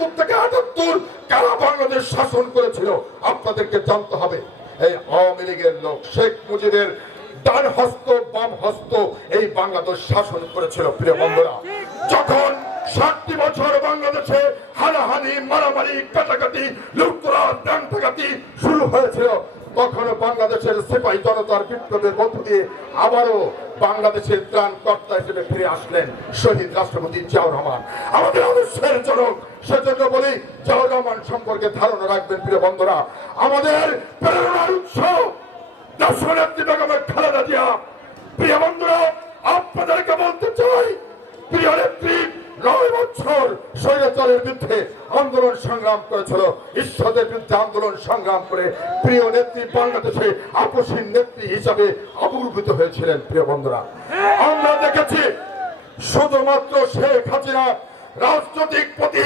৭১ থেকে ৭৮ কারা বাংলাদেশ শাসন করেছিল আপনাদেরকে জানতে হবে। এই আওয়ামী লীগের লোক শেখ মুজিবের ডান হস্ত বাম হস্ত এই বাংলাদেশ শাসন করেছিল। প্রিয় বন্ধুরা, যখন 60 বছর বাংলাদেশে হানাহানি মারামারি কাটাকাটি লুটতরাজ ডাকাতি শুরু হয়েছিল, তখন বাংলাদেশের সিপাহী জনতার বিপ্লবের মধ্য দিয়ে আবারও বাংলাদেশের ত্রাণকর্তা হিসেবে ফিরে আসলেন শহীদ রাষ্ট্রপতি জিয়াউর রহমান, আমাদের আদর্শের জনক। সেজন্য বলি, জিয়াউর রহমান সম্পর্কে ধারণা রাখবেন। প্রিয় বন্ধুরা, আমাদের প্রেরণার উৎস দেশনেত্রী বেগম খালেদা জিয়া। প্রিয় বন্ধুরা, আপনাদেরকে বলতে চাই, প্রিয় নেত্রী 9 বছর স্বৈরাচারের বিরুদ্ধে আন্দোলন সংগ্রাম করেছিল, ঈশ্বরের বিরুদ্ধে আন্দোলন সংগ্রাম করে প্রিয় নেত্রী বাংলাদেশে আপসীন নেত্রী হিসাবে আবির্ভূত হয়েছিলেন। প্রিয় বন্ধুরা, আমরা দেখেছি শুধুমাত্র শেখ হাসিনা রাজনৈতিক প্রতি